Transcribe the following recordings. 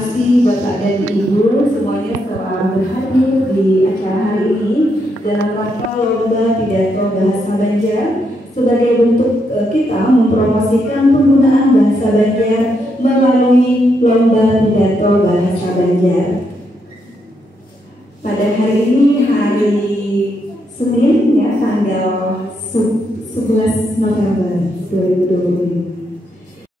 Terima kasih Bapak dan Ibu semuanya telah berhadir di acara hari ini dalam rangka lomba pidato bahasa Banjar sebagai bentuk kita mempromosikan penggunaan bahasa Banjar melalui lomba pidato bahasa Banjar. Pada hari ini hari Senin ya, tanggal 11 November 2020.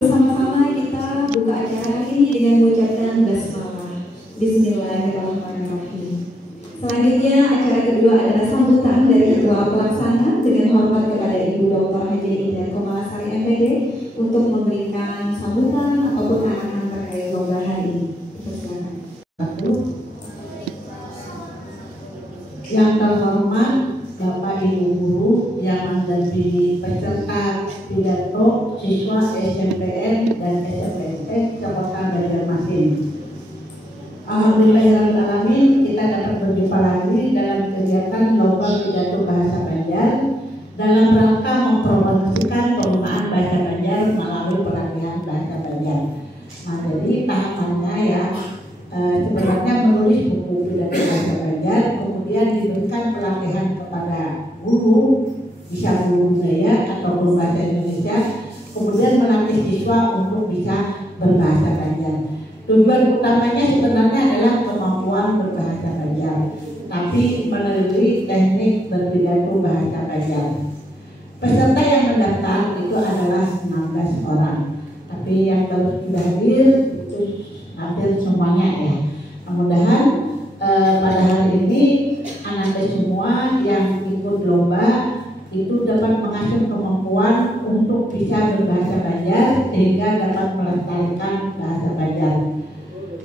Bersama-sama kita buka acara ini dengan mengucapkan basmalah. Bismillahirrahmanirrahim. Selanjutnya acara kedua adalah sambutan dari Ketua Pelaksana dengan hormat kepada Ibu Dr. Haji Indah Komalasari MPD untuk memberikan sambutan ataupun arahan terkait lomba hari ini. Silakan. Yang terhormat Bapak Ibu Guru yang menjadi peserta pidato siswa SMPN dan SMPS Kabupaten Banjarmasin. Alhamdulillahirrahmanirrahim, kita dapat berjumpa lagi dalam kegiatan lomba pidato bahasa Banjar dalam rangka mempromosikan penggunaan bahasa Banjar melalui pelatihan bahasa Banjar. Nah, jadi tahapannya ya sebenarnya menulis buku pidato bahasa Banjar, kemudian diberikan pelatihan kepada guru, bisa guru budaya atau guru bahasa Indonesia, kemudian melatih siswa untuk bisa berbahasa Banjar. Tujuan utamanya sebenarnya adalah kemampuan berbahasa Banjar, tapi melalui teknik berpidato bahasa Banjar. Peserta yang mendaftar itu adalah 16 orang, tapi yang baru sudah hadir itu hampir semuanya ya. Mudah-mudahan pada hari ini anak-anak semua yang ikut lomba itu dapat mengasah kemampuan untuk bisa berbahasa Banjar sehingga dapat melestarikan bahasa Banjar.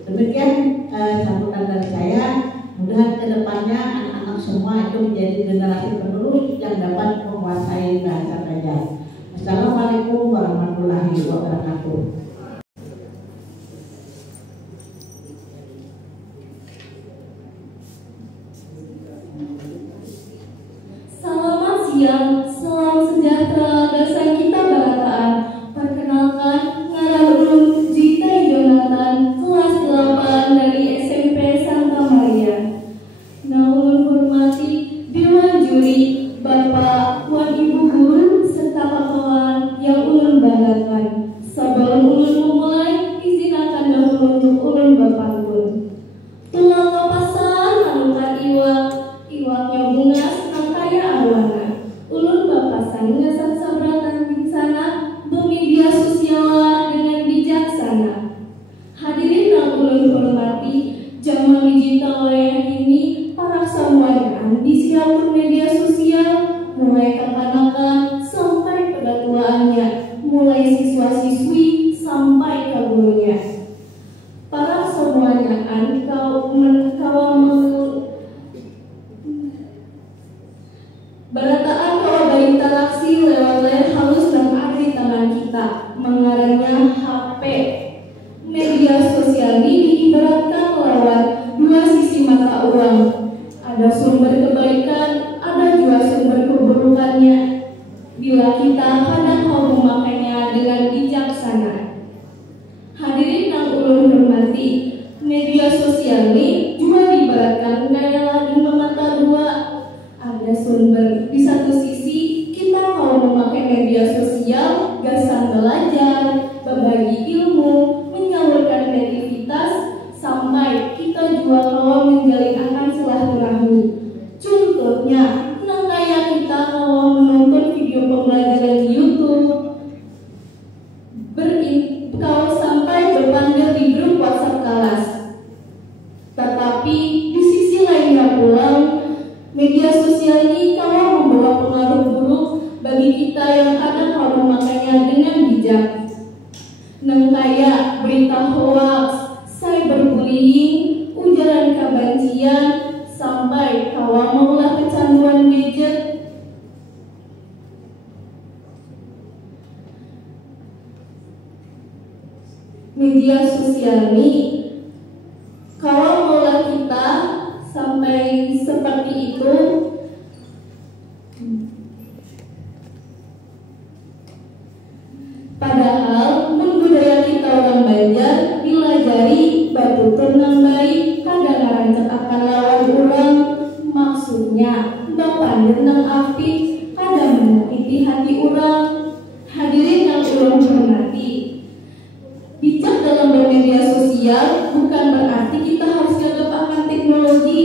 Demikian sambutan dari saya. Mudah-mudahan kedepannya anak-anak semua itu menjadi generasi penerus yang dapat menguasai bahasa Banjar. Assalamualaikum warahmatullahi wabarakatuh. Selamat siang, salam sejahtera dasar kita barataan. Perkenalkan, ngaran ulun Jita Jonathan, kelas 8 dari SMP Santa Maria. Nah, ulun hormati Dewan Juri, Bapak, Wan Ibu Guru, serta kawan yang ulun banggakan. Sebelum ulun memulai, izinkan dahulu untuk ulun berpantun. Tulang kapasan, anukan iwaknya bunga, angkaya awana. Ulun bapasan ngasan sabratan di sana, bermedia sosial dengan bijaksana. Hadirin yang ulun hormati, zaman digital yang ini para semuanya disiapkan media sosial, mulai kanak-kanak sampai kedatuaannya, mulai siswa-siswi sampai ke gurunya. Para semuanya berataan kalau bayi interaksi lewat halus dan ada di tangan kita, mengarangnya HP. Media sosial ini diibaratkan lewat dua sisi mata uang. Ada sumber kebaikan, ada juga sumber keburukannya. Bila kita kadang mau memakainya dengan bijaksana. Hadirin yang ulun hormati, media sosial ini juga diibaratkan kayak lagi memata dua. Ada sumber di satu sisi kita mau memakai media sosial, gasan belajar, berbagi ilmu, menyalurkan kreativitas, sampai kita juga kalau menjalin akan silaturahmi. Contohnya, kayak kita kalau menonton video pembelajaran di YouTube, kalau sampai berpanggil di grup WhatsApp kelas. Tetapi di sisi lainnya pula, media sosial ini kalau membawa pengaruh buruk bagi kita yang kadang kalau memakainya dengan bijak. Kayak berita hoax, cyberbullying, ujaran kebencian, sampai kalau mengolah kecanduan gadget. Media sosial ini kalau mengolah kita sampai seperti itu, padahal budaya kita orang Banjar dilajari bagi sosial bukan berarti kita harus gagap akan teknologi.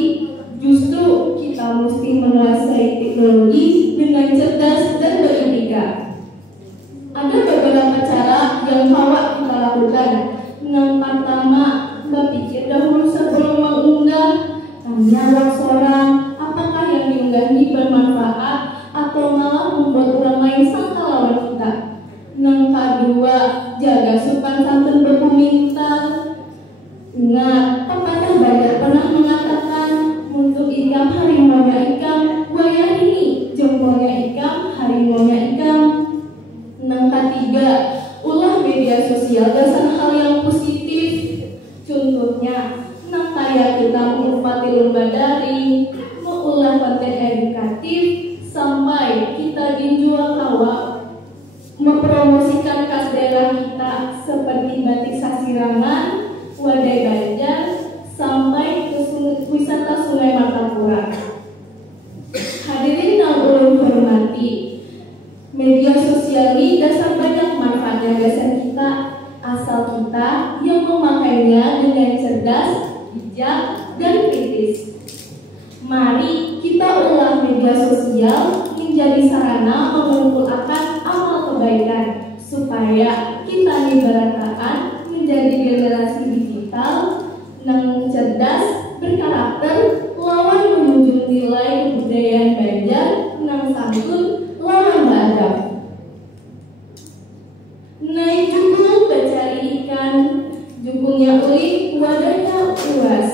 Justru kita mesti menguasai teknologi dengan cerdas dan beretika. Ada beberapa cara yang awak kita lakukan. Yang pertama, berpikir dahulu sebelum mengunggah. Tanya seorang, apakah yang diunggah ini bermanfaat atau malah membuat orang lain sangka lawan kita. Yang kedua, jaga sopan santun berkomentar. Ingat, pepatah Banjar pernah mengatakan, untuk ikam harimaunya ikam, buaya ini jempolnya ikam, harimaunya ikam. Yang ketiga, ulah media sosial dasar hal yang positif. Contohnya, kayak kita mengupati lomba daring, mengulah konten edukatif, sampai kita dijual kawak, mempromosikan khas daerah kita seperti batik Sasirangan, Wadai Banjar, sampai ke wisata Sungai Martapura. Hadirin yang ulun hormati, media sosial ini dasar banyak manfaatnya dasar kita, asal kita yang memakainya dengan cerdas, bijak, dan kritis. Mari kita ulah media sosial menjadi sarana mengumpulkan amal kebaikan supaya kita diberatakan menjadi generasi digital yang cerdas, berkarakter, lawan menunjukkan nilai kebudayaan Banjar, yang santun, lawan beradab. Naik jukung mencari ikan, jukungnya ulik, wadahnya luas.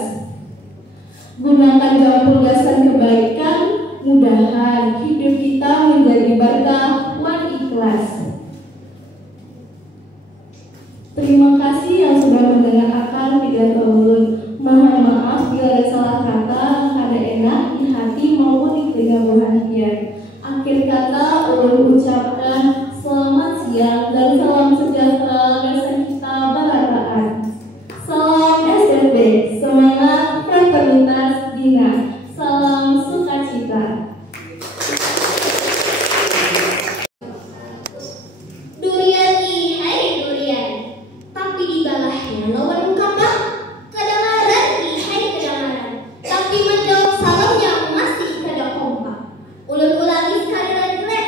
Gunakan jalan pelugasan kebaikan, mudahan hidup kita menjadi berkah wan ikhlas. Terima kasih yang sudah mendengarkan pidato ulun. Mohon maaf bila ada salah kata, kada enak di hati maupun di telinga bahagia. Akhir kata ulun ucapkan selamat siang dan salam sejahtera dasar kita barataan. Salam SMP, semangat fraternitas Dina. Salam sukacita. Durian nih, hai durian, tapi di bawahnya lawan ungkapan. Kedengaran nih, hai kedengaran, tapi menjawab salamnya masih kada kompak. Ulun ulangi sekali lagi leh,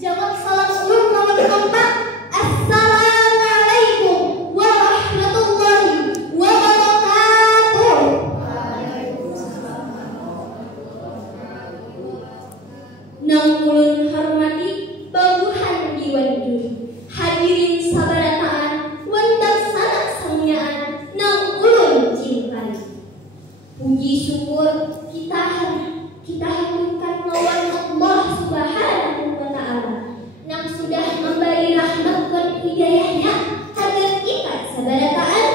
jawab salam ulun lawan kompak. Assalamualaikum warahmatullahi wabarakatuh. Nang ulun hormati bangguhan diwandu, hadirin sabarataan wandang sanak sangyaan nang ulun cintai. Puji syukur kita haturkan lawan Allah Subhanahu wa Ta'ala nang sudah memberi rahmat dan hidayahnya agar kita sabarataan.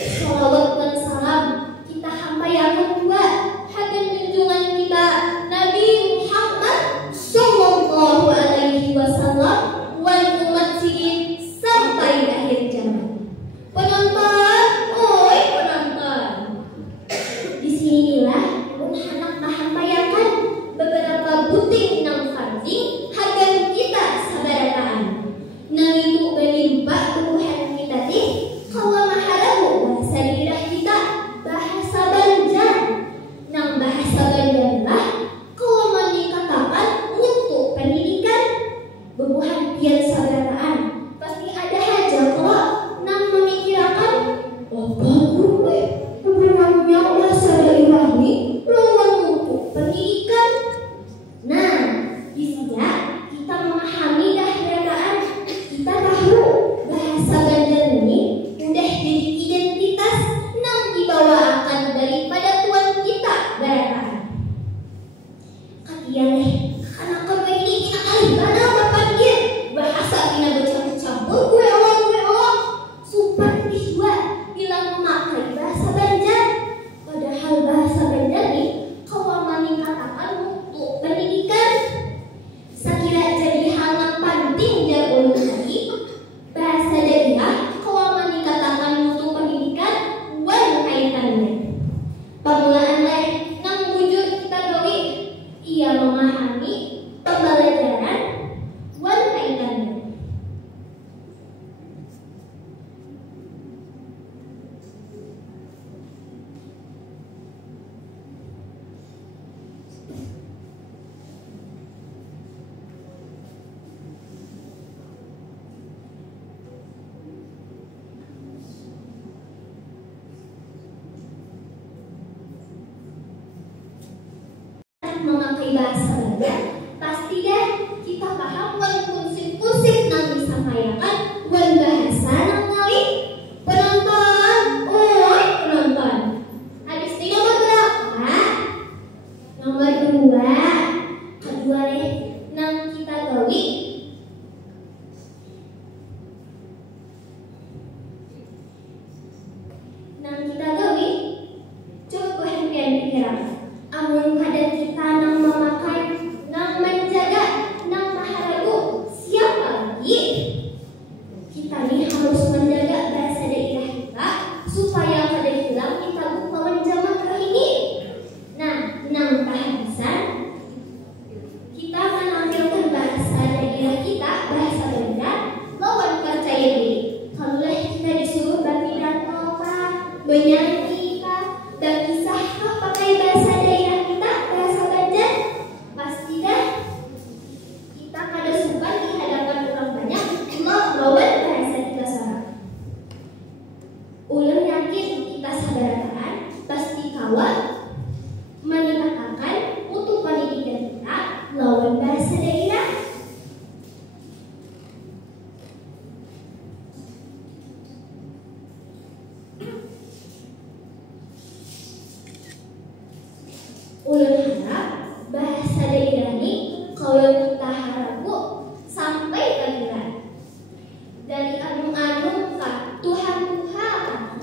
Salawat dan salam kita hampayakan dua hadir junjungan kita Nabi Muhammad Sallallahu Alaihi Wasallam wan umat sidin sampai akhir zaman. Penonton, oi penonton, disinilah ulun hendak mahampayakan beberapa Bernyanyi kah dan kisah pakai bahasa daerah kita, bahasa Banjar? Pasti dah. Kita kada sempat di hadapan orang banyak, lawan bahasa kita seorang. Ulun yakin kita sabarataan pasti kawat meningkatkan mutu pendidikan kita lawan bahasa daerah. Ulun harap bahasa daerah ini kalau kita harap sampai kalian dari anu-anu kan, Tuhan-Tuhan,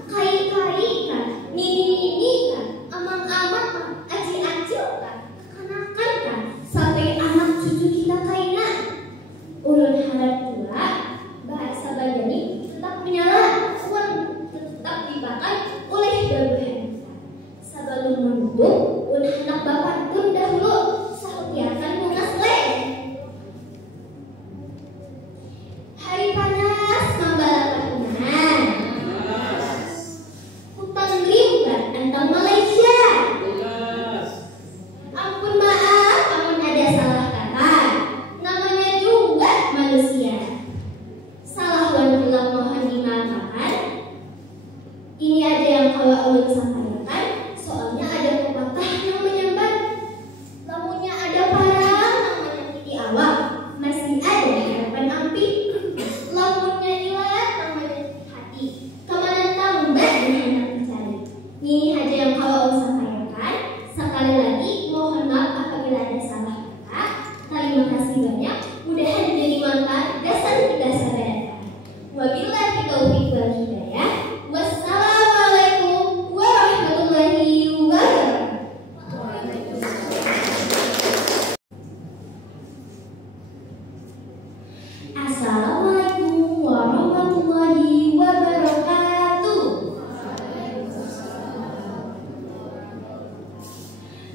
kai-kai kan, nini-nini kan, amang-amang kan, acil-acil kan, kekanakan kan, sampai anak cucu kita kaina. Ulun harap pula bahasa Banjar ini tetap menyala, tetap dipakai oleh baruhan. Sebelum menutup, ulun hendak bapak pun dahulu sahutiakan munas leh. Hari panas membala tahunan. Hutang rimbat antang Malaysia. Ampun maaf, amun ada salah kata. Namanya juga manusia. Salah dan hilaf mohon dimaafkan. Ini aja yang kalau ulun sampaikan, soalnya ada pepatah yang menyambat. Lamunnya ada parang yang menyakiti awak, masih ada harapan ampi. Lamunnya ilat yang menyakiti hati, kemana tambah hendak mencari. Ini aja yang kalau ulun sampaikan. Sekali lagi mohon maaf apabila ada salah kata. Terima kasih banyak. Mudahan jadi manfaat dasar kita sadarkan. Wabillahi taufiq wal hidayah. Wassalamualaikum warahmatullahi wabarakatuh. Assalamualaikum warahmatullahi wabarakatuh.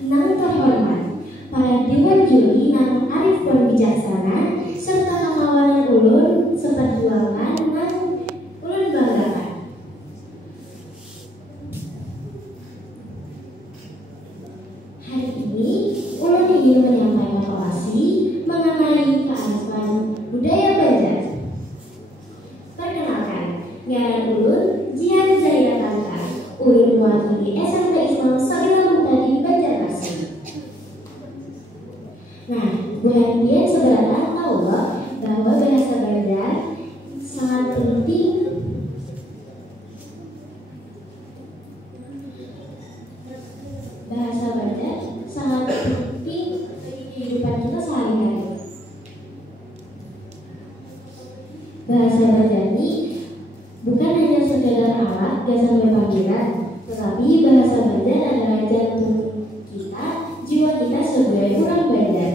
Nang terhormat para dewan juri nang arif dan bijaksana serta kawan ulun seperjuangan nang ulun banggakan. Hari ini ulun ingin menyampaikan orasi mengenai kearifan budaya Banjar. Perkenalkan, ngaran ulun Jian Jaya Tangka. Ulun mewakili SMK Islam Sabila Muhtadi Banjarmasin. Nah, buat biar sebenarnya tahu bahwa bahasa Banjar sangat penting. Bahasa Banjar sangat penting bagi kehidupan kita sehari-hari. Bahasa Banjar ini bukan hanya sekedar alat dasar panggilan, tetapi bahasa Banjar adalah jantung kita, jiwa kita sebagai orang Banjar.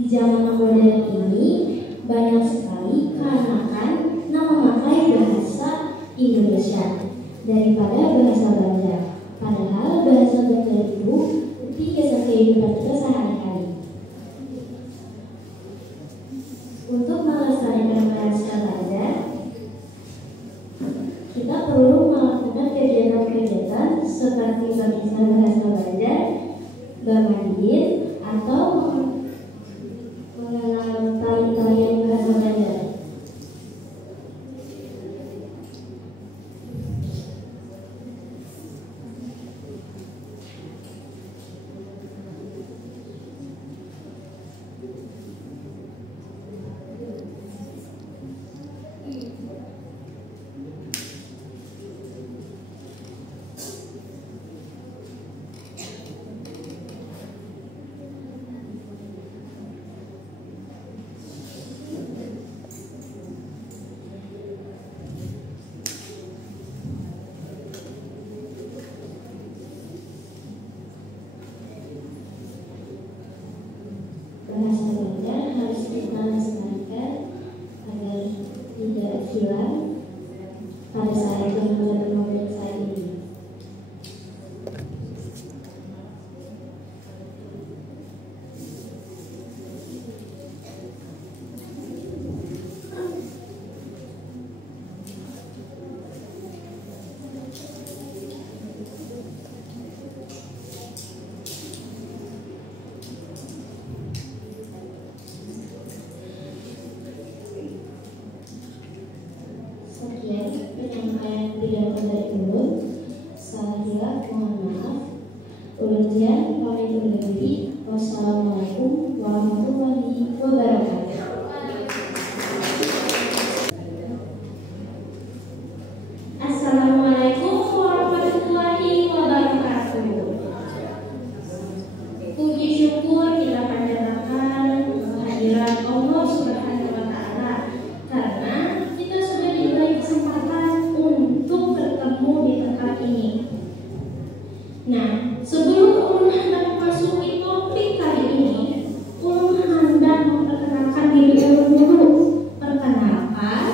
Di zaman modern ini banyak sekali kanak-kanak yang memakai bahasa Indonesia daripada bahasa Banjar. Padahal bahasa Banjar itu biasa kehidupan kita sehari-hari. Untuk melestarikan bahasa Banjar, kita perlu melakukan kegiatan-kegiatan seperti belajar bahasa Banjar, bermain atau mengenal tarian bahasa Banjar. bahasa Banjar harus kita lestarikan agar tidak hilang pada saat zaman modern saat ini. Sekian penyampaian pidato dari Ulun. Saya mohon maaf. Ulun Jian pamit undur diri. Wassalamualaikum warahmatullahi wabarakatuh. Assalamualaikum warahmatullahi wabarakatuh. Puji syukur kita panjatkan kehadiran Allah Subhanahu wa Ta'ala karena kita sudah diberi kesempatan untuk bertemu di tempat ini. Nah, sebelum ulun hendak memasuki topik kali ini, ulun hendak memperkenalkan diri ulun dulu. Perkenalkan,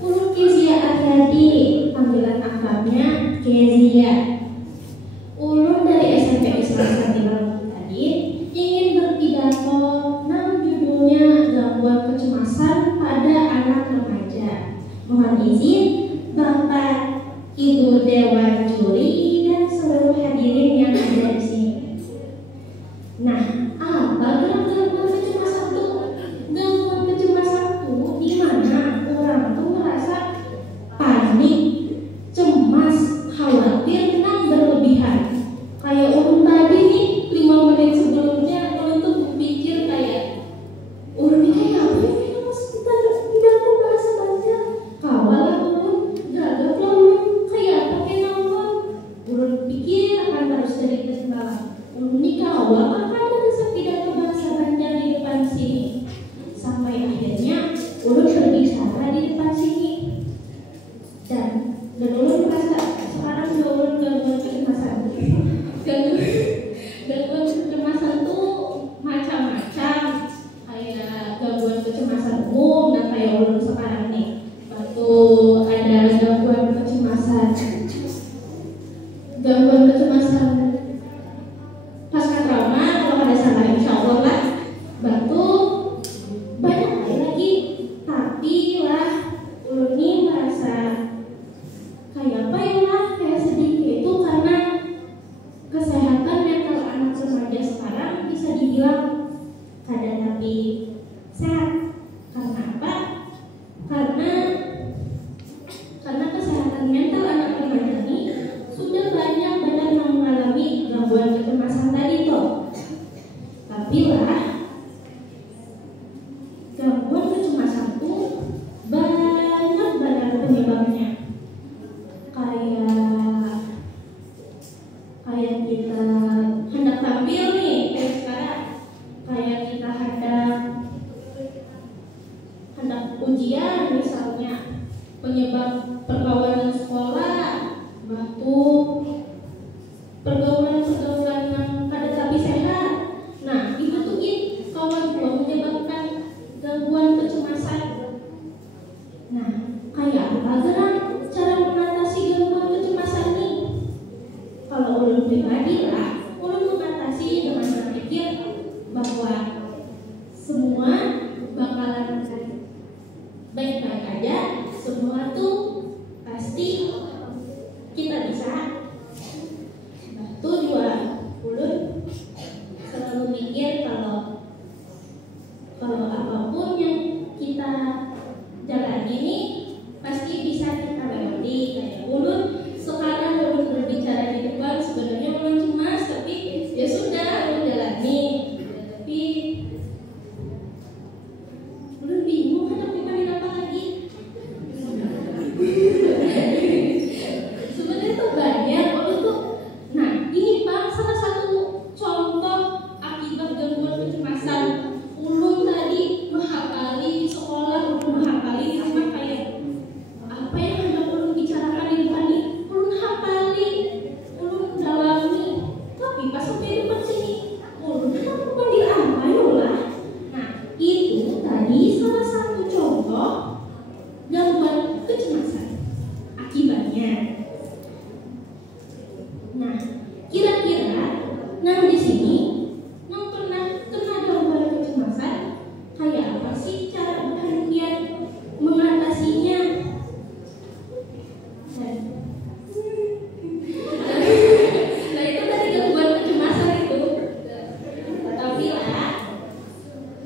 ulun Kezia Aryadi, panggilan akrabnya Kezia. Ulun dari SMP Islam Santila tadi ingin berpidato nama judulnya gangguan kecemasan pada anak remaja. Mohon izin Bapak, Ibu Dewan Juri dan seluruh hadirin yang ada di sini. Nah, apa gangguan kecemasan itu? Gangguan kecemasan itu di mana orang tuh merasa panik, cemas, khawatir, dan berlebihan. Kayak ulun tadi nih, 5 menit sebelumnya ulun tuh berpikir kayak ulun ini kayak apa ya mas tidak bahasa Banjar. Kawal ulun gagap lah ulun kayak apa kayak naon. Ulun pikir akan terus dari kesalahan. Ulun ini kawal akan ada pidato bahasa Banjar di depan sini. Sampai akhirnya ulun berbicara di depan sini. Dan ulun merasa sekarang udah ulun gangguan kecemasan. Gangguan kecemasan tuh macam-macam, kayak gangguan kecemasan umum dan kayak ulun sekarang nih. Waktu ada gangguan kecemasan pasca trauma, kalau ada salah insya Allah lah. Batu banyak hal lagi, tapi lah ulun ini merasa kayak apa ya lah, kayak sedih itu karena kesehatan mental anak remaja sekarang bisa dibilang kada tapi sehat. Karena apa? Karena kesehatan mental anak remaja ini sudah banyak benar mengalami gangguan kecemasan tadi toh. Tapi lah gangguan kecemasan itu banyak benar penyebabnya. Kayak kita hendak tampil nih kayak sekarang, kayak kita hendak ujian misalnya, penyebab pergaulan sekolah, batu pergaulan yang kada tapi sehat. Nah itu tuh kawan gua menyebabkan gangguan kecemasan. Nah kayak apa gerak cara mengatasi gangguan kecemasan nih? Kalau ulun pribadi lah, ulun mengatasi dengan berpikir bahwa semua bakalan baik-baik aja, semua tuh pasti kita bisa. Itu juga ulun selalu mikir kalau apapun yang kita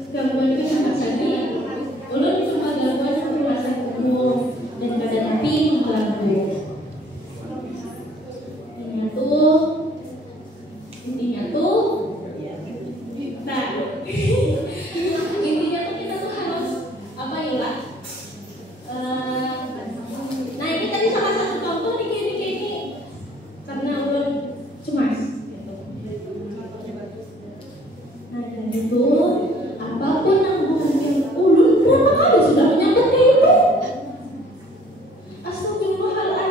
gangguan konsentrasi, ulun cuma gangguan perasaan umum dan pada tapi mengganggu. Intinya tuh kita tuh harus apa ya lah? Nah ini tadi salah satu contoh nih kayak ini karena ulun cemas. Nah dan itu apapun yang ulun berapa kali sudah menyambut itu. Astagfirullahaladzim.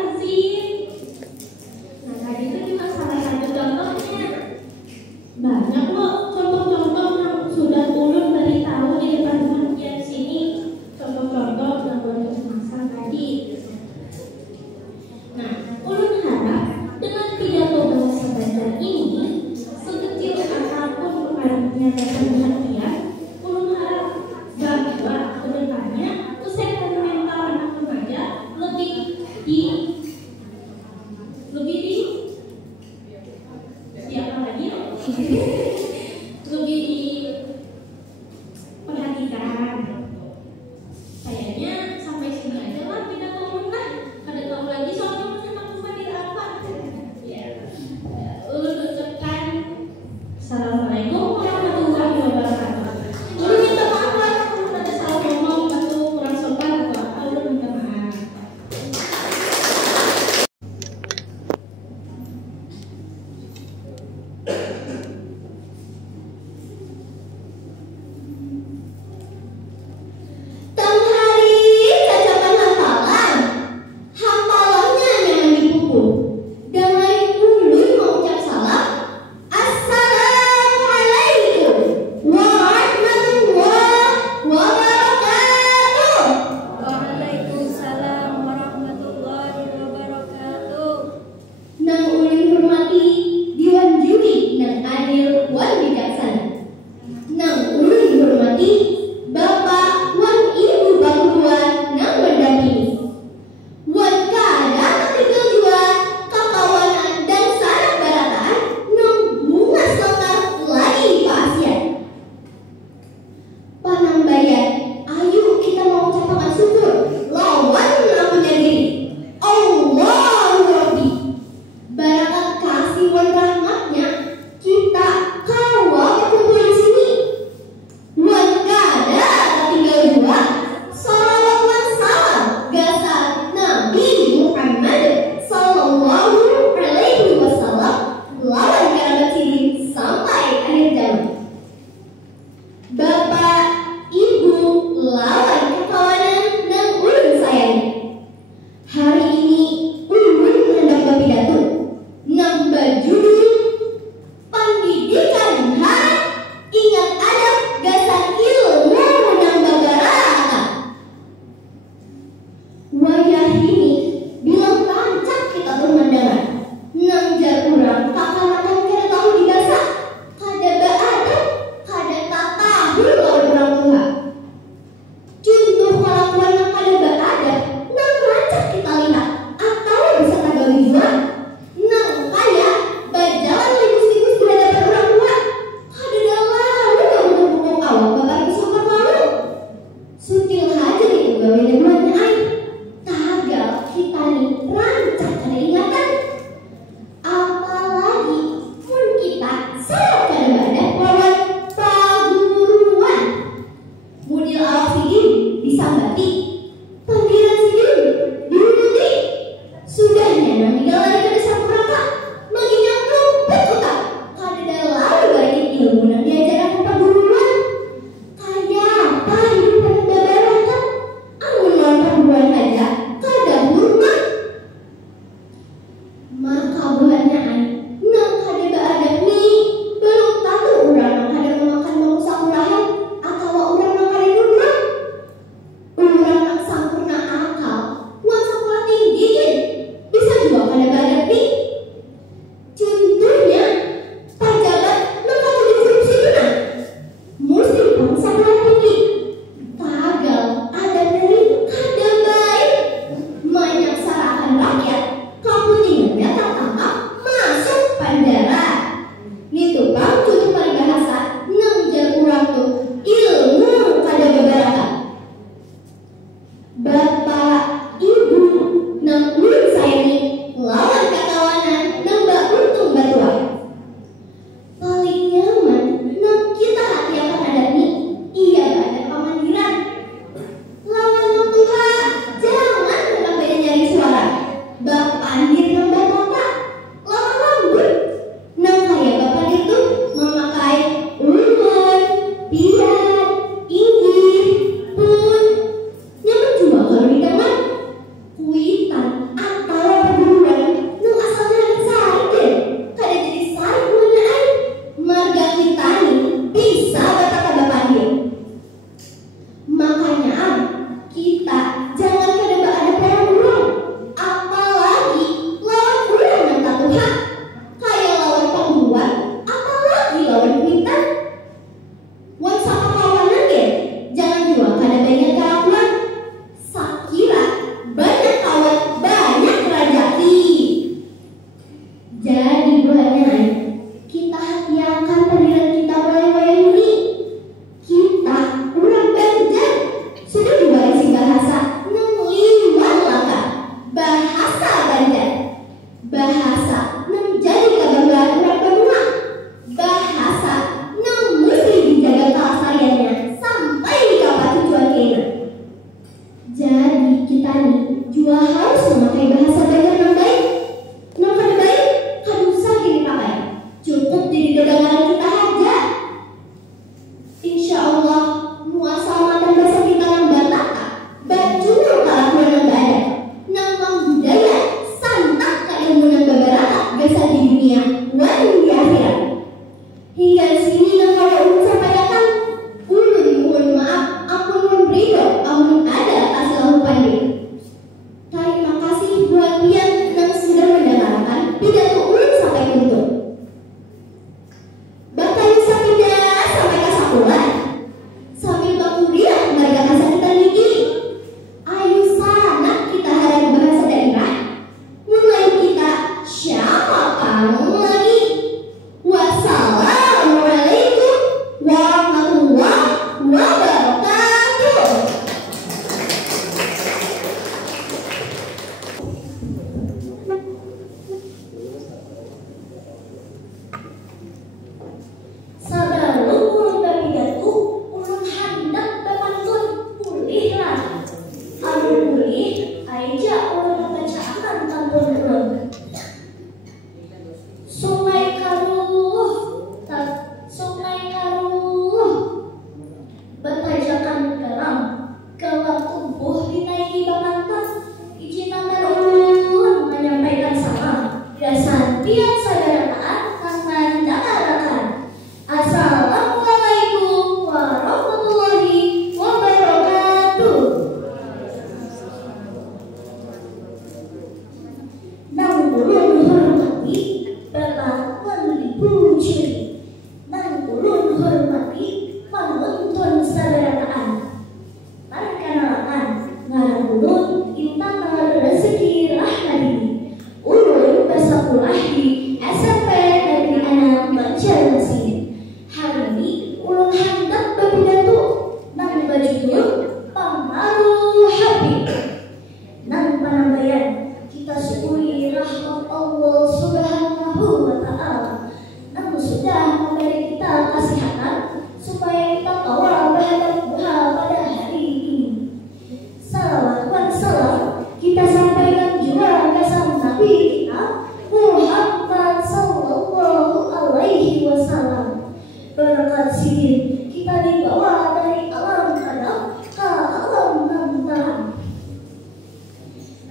kita dibawa dari alam kadam ke alam nantaran.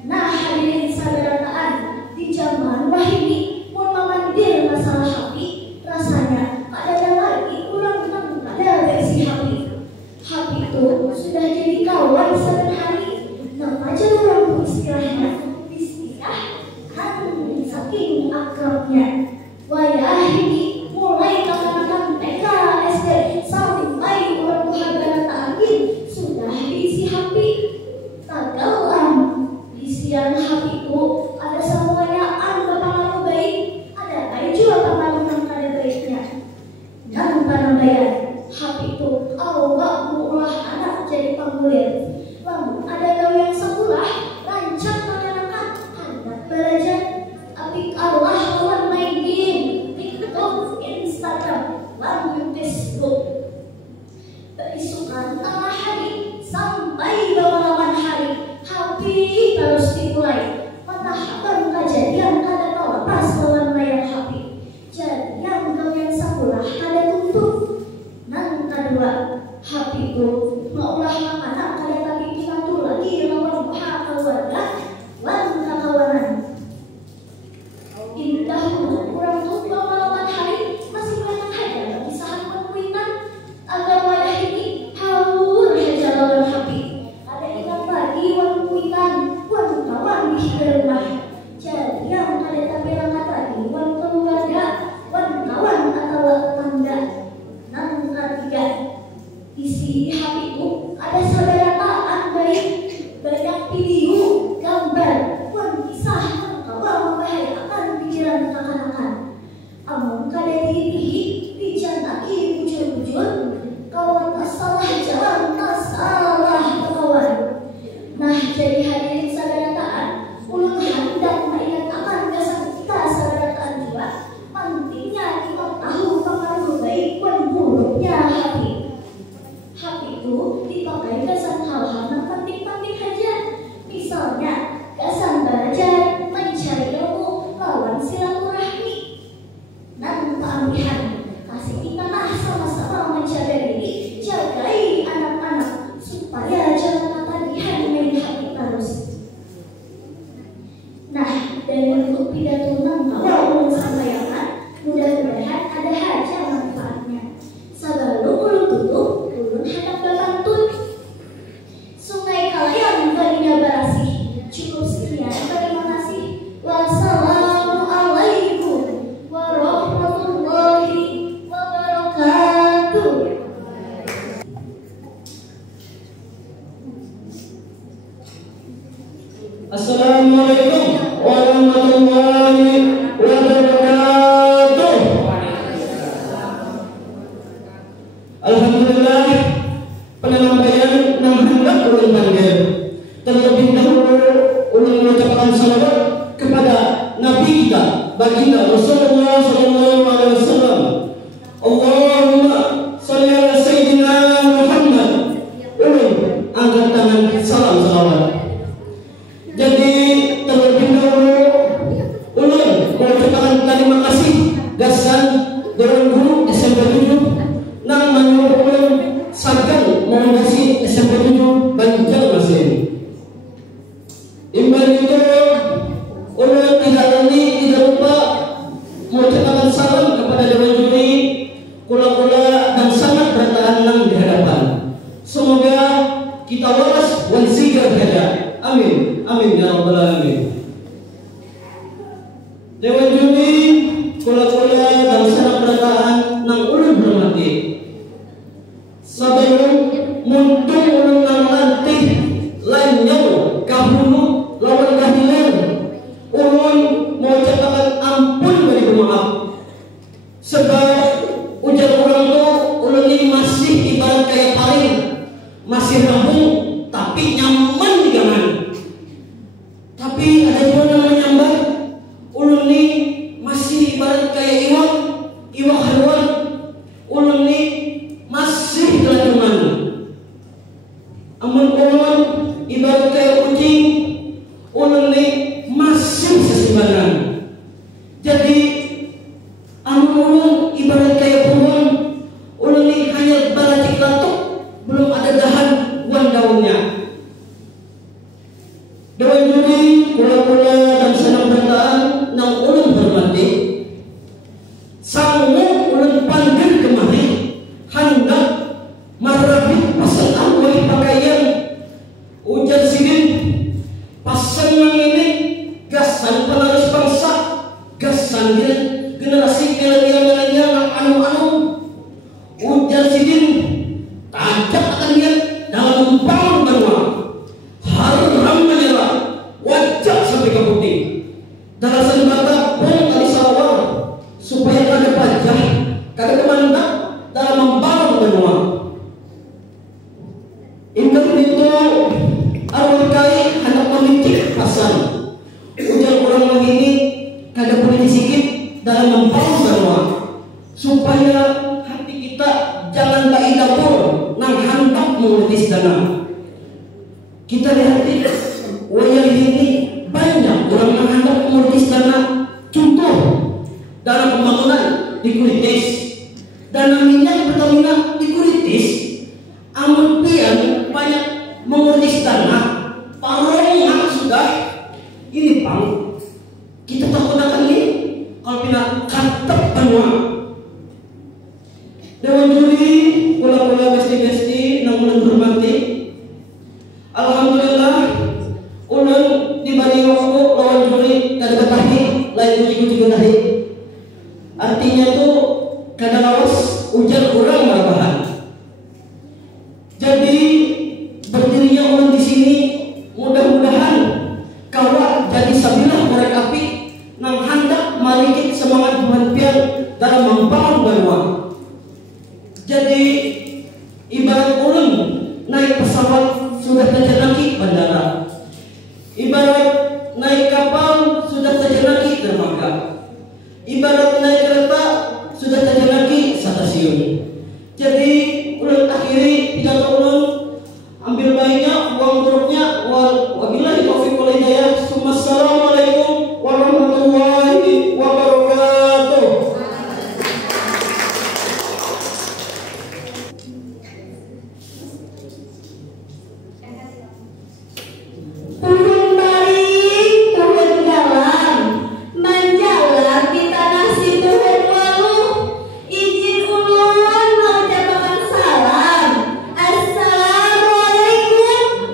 Nah hadirin saudarataan, di zaman wahini mun memandir masalah hati, rasanya ada lagi ulang tahun ada versi hati. Hati itu sudah jadi kawan sehari-hari. Nah aja orang istilahnya bismillah kan saking akrabnya. Wayah ini mulai kawan-kawan TK, SD sampai orang harga angin sudah diisi hati. Tagalan isian hati itu ada semuanya anda pengaruh baik, ada juga pengaruh yang ada baiknya. Dan penambahan hati itu Allah mengolah anak jadi penggulir. Namun ada kau yang sekolah rancang mengenakan anak belajar, tapi Allah lawan main game, TikTok, Instagram, lalu Facebook. Berisukan tengah hari sampai bawah hari, hati terus dimulai. Mentahapan kejadian kada tahu pas lawan layar hati. Jadi yang kau yang sekolah kada tutup. Nan kedua, hati itu maulah anak kada tapi kita tuh lagi lawan keluarga, lawan kawanan. Indah kurang tua melawan hari masih banyak aja perpisahan perkuitan. Agar wadah ini haur saja lawan hati. Ada ingat lagi wan kuitan, wan kawan di rumah. Jadi yang ada tapi langkat lagi wan keluarga, wan kawan atau tetangga. Nan ketiga, isi hati itu ada saudaraan baik, banyak video, gambar, wan kisah yang kawan membahayakan pikiran kekanakan. Amun kada dirihi, dijanaki bujur-bujur, kawan tak salah jalan, tak salah kawan. Nah jadi hadirin saudarataan, ulun hendak mengingatkan kesan kita saudarataan juga, pentingnya kita tahu pengaruh baik dan buruknya hati. Hati itu dipakai kesan hal-hal yang penting-penting saja. Misalnya kesan belajar, mencari ilmu, lawan silaturahmi. Dan keambihan, kasih kita sama-sama menjaga diri, jagai anak-anak supaya jangan ketagihan main hati terus. Nah, dan untuk pidato kalau ulun sampaikan, mudah-mudahan ada aja manfaatnya. Sebelum ulun tutup, ulun hendak berpantun. Sungai Kalayan tadinya berasih. Cukup sekian, terima kasih. Wassalamualaikum warahmatullahi wabarakatuh. Assalamualaikum warahmatullahi wabarakatuh. Alhamdulillah, penyampaian yang hendak ulun panggil. Terlebih dahulu ulun mengucapkan salawat kepada Nabi kita, baginda Rasulullah SAW. Allahumma sholli ala sayyidina Muhammad. Ulun angkat tangan salam salawat. Jadi terlebih dahulu ulun mengucapkan terima kasih gasan Dewan Guru SMP 7 nang menyuruh ulun sagan mengundasi SMP 7 Banjarmasin. Imbang itu ulun tidak lupa mengucapkan salam kepada Dewan Juri, kula-kula dan sangat bertahan di hadapan. Semoga kita waras dan sigap berada. Amin, amin ya rabbal alamin. Dewan Juri, kula-kula dan sangat bertahan nang ulun hormati. Sebelum muntung ulun nang lantih lainnya kahulu lawan kahilan, ulun mengucapkan ampun bagi maaf. Sebab ujar orang tu ulun ini masih ibarat kayak paling, masih rampung tapi nyaman di tangan. Tapi ada juga yang menyambar ulun ini masih ibarat kayak iwak haluan. Ulun ini masih kelajuman. Amun ulun ibarat kayak kucing, ulun ini masih sesimbangan. Jadi amun ulun ibarat kayak pohon, ulun ini hanya balacik Jadi berdirinya ulun di sini mudah-mudahan kawat jadi sabilah korek api nang hendak malikit semangat Tuhan pian dalam membangun Barua. Jadi ibarat ulun naik pesawat sudah terjenaki bandara, ibarat naik kapal sudah terjenaki dermaga, ibarat naik kereta sudah terjenaki stasiun. Jadi ulun akhiri pidato ulun, ambil baiknya, uang buruknya. Wabillahi taufiq wal hidayah. Assalamualaikum warahmatullahi wabarakatuh. Turun balik, turun jalan, menjalan di tanah si Tuhan walu. Izin ulun mengucapkan salam. Assalamualaikum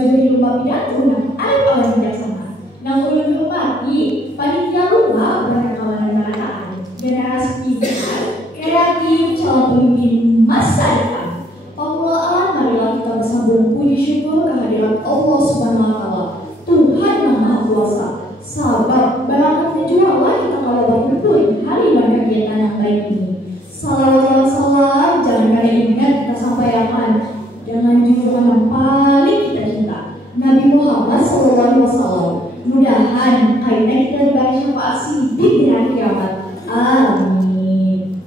juri lomba pidato nang ada paling bijaksana. Nang ulun hormati panitia lomba berkawan merataan generasi pintar, kreatif, calon pemimpin masa depan. Pamulaan marilah kita bersambung puji syukur kehadiran Allah Subhanahu wa Ta'ala, Tuhan yang Maha Kuasa. Sahabat, barangkali jualah kita kalau berkumpul hari dan kegiatan yang baik ini. Salam, jangan kali ingat kita sampaikan dengan junjungan yang paling kita cinta, Nabi Muhammad SAW. Mudahan kaitan kita diberi syafaat sidik di hari kiamat. Amin.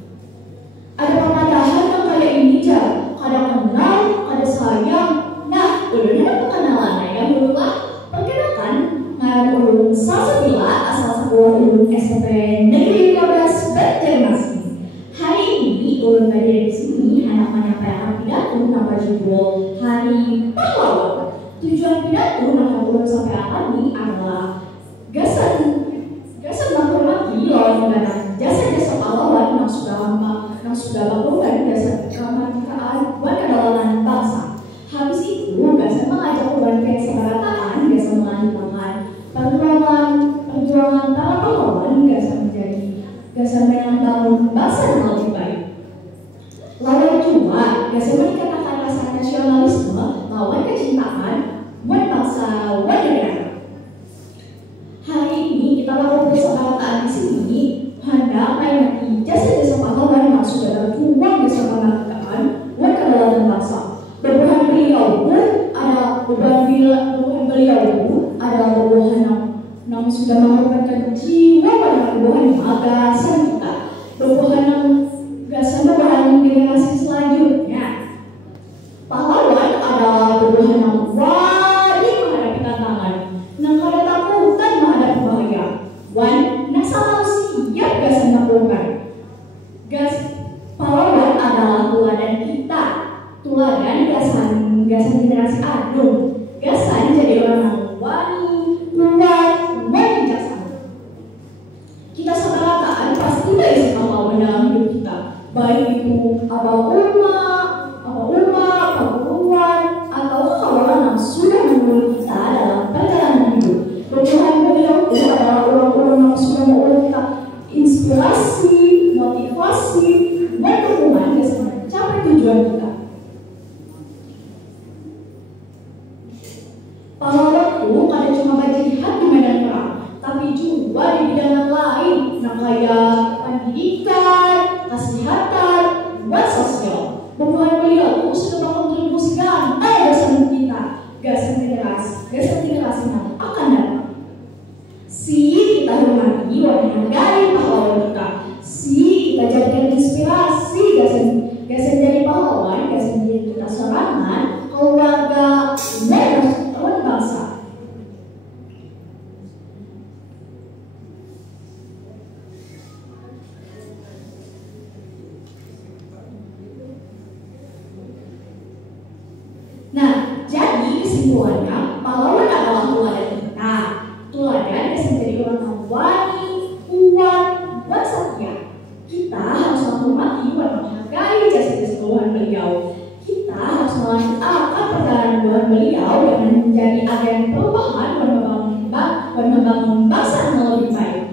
Ada pertanyaan yang kayak ini aja, kada kenal, kada sayang. Nah, ulun ada perkenalan yang dulu lah. Perkenalkan, ngaran ulun Salsabila asal sekolah ulun SMP Negeri 15 Banjarmasin. Hari ini ulun hadir di sini hendak menyampaikan pidato nama judul Hari Pahlawan. Tujuan pidato yang ulun sampaikan ini adalah gasan menghormati lawan negara, jasa-jasa pahlawan yang sudah melakukan jasa kemerdekaan buat kedaulatan bangsa. Habis itu, gasan mengajak perubahan kesetaraan, gasan melanjutkan perjuangan para pahlawan, gasan membangun bangsa yang lebih baik. Lawan juga, gasan meningkatkan rasa nasionalisme, lawan kecintaan buat bangsa, buat negara. Hari ini kita lakukan persahabatan di sini hendak memperingati jasa-jasa pahlawan yang sudah berjuang bersama kemerdekaan buat kedaulatan bangsa. Bebuhan beliau adalah bebuhan yang sudah mengorbankan jiwa pada bebuhan agasan kita. Bebuhan generasi selanjutnya. Pahlawan adalah bebuhan yang wajib menghadapi tantangan, yang kada takutan menghadapi bahaya. Yang selalu siap gasan melakukan. Pahlawan adalah teladan kita, teladan gasan generasi agung, gasan jadi orang yang wani, kuat, bijaksana. Kita sebarataan pasti dari pahlawan dalam hidup kita, baik itu pahlawan, atau pahlawan yang sudah menolong kita dalam perjalanan hidup. Bebuhan beliau itu adalah orang-orang yang sudah menolong kita inspirasi, motivasi, dan dukungan untuk mencapai tujuan kita. Pahlawan itu kada cuma berjihad di medan perang, tapi juga di bidang yang lain, yang kayak pendidikan, kesehatan, dan sosial. Bebuhan beliau itu sudah berkontribusi ganda gasan kita, gasan generasi yang akan datang. Kita hormati menghargai pahlawan kita. Kita jadikan inspirasi gasan jadi pahlawan, gasan jadi kita serangan keluarga dan bangsa. Nah, jadi kesimpulannya, pahlawan adalah teladan kita. Teladan gasan jadi orang yang wani, kuat, dan setia. Kita harus menghormati dan menghargai jasa-jasa Tuhan beliau. Kita harus melanjutkan perjalanan beliau dengan menjadi agen perubahan dan membangun bangsa yang lebih baik.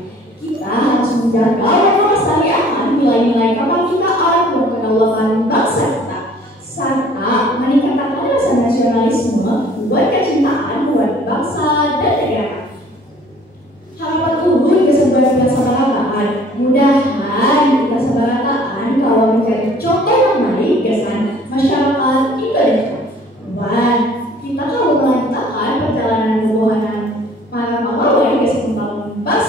Kita harus menjaga dan melestarikan nilai-nilai kebangsaan dan kedaulatan bangsa kita, serta meningkatkan rasa nasionalisme buat kecintaan buat bangsa dan negara. Harapan ulun kesebaran kesabaran, mudahan kita sebarataan kalau menjadi contoh yang baik gasan masyarakat Indonesia. Dan kita kalau melanjutkan perjalanan kebuahan para pahlawan gasan membangun bangsa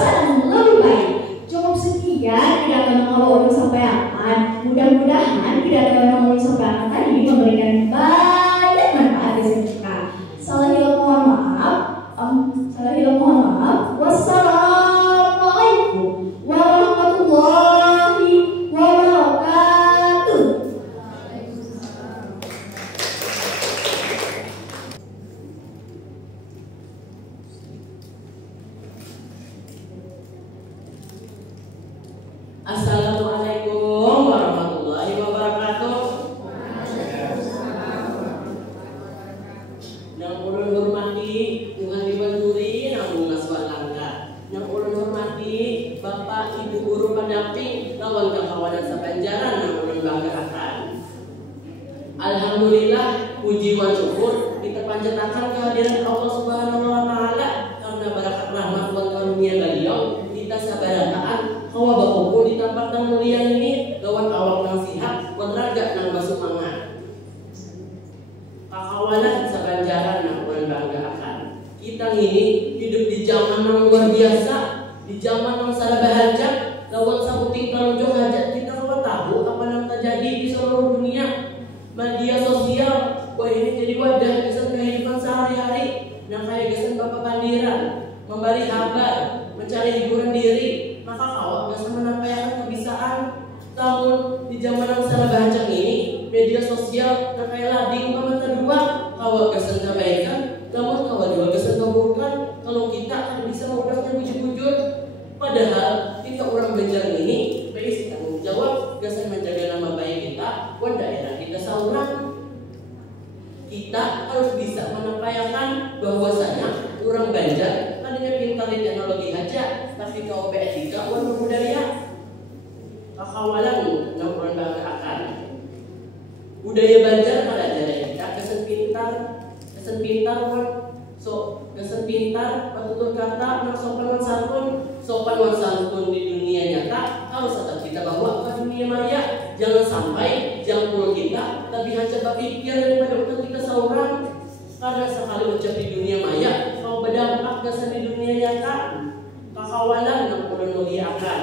Yang ulun hormati Tuhan dibanduri namun ngaswat langka. Yang ulun hormati Bapak Ibu guru pendamping lawan kawanan sabanjaran yang ulun banggakan. Alhamdulillah, puji wa syukur kita panjatkan kehadiran Allah Subhanahu wa taala karena barakat rahmat wa karunia beliau kita sabarataan kawa bakumpul di tempat yang mulia ini lawan awak nang sihat wa raga nang basumangan. Kakawanan sabanjaran yang ulun banggakan. Kita ini hidup di zaman yang luar biasa, di zaman yang salah bahagia, lawan sabuting kalonjong hajat kita kawa tahu apa yang terjadi di seluruh dunia. Media sosial, wah ini jadi wadah kesan kehidupan sehari-hari. Yang kayak kesan bapak pandiran, memberi kabar, mencari hiburan diri. Maka kau kesan menampilkan kebiasaan. Namun di zaman yang salah bahagia ini, media sosial yang kayak lading mata dua, kau kesan kebaikan. Namun kau juga kesan keburukan. Kalau kita kan bisa mudahnya bujur-bujur. Padahal kita orang Banjar ini berisi tanggung jawab kesan menjaga nama baik kita, buat daerah kita seorang. Kita harus bisa menampilkan bahwasanya orang Banjar tadinya pintar di teknologi aja, tapi kau beretika buat budaya. Kakawalan yang orang banggakan. Budaya Banjar pada daerah kita kesan pintar buat kesan pintar, petutur kata, sopan santun di dunia nyata. Harus tetap kita bawa ke dunia maya. Jangan sampai jangkul kita tapi hanya berpikir daripada utang kita seorang. Karena sekali ucap di dunia maya, kau berdampak kesan di dunia nyata. Kakawalan yang ulun muliakan.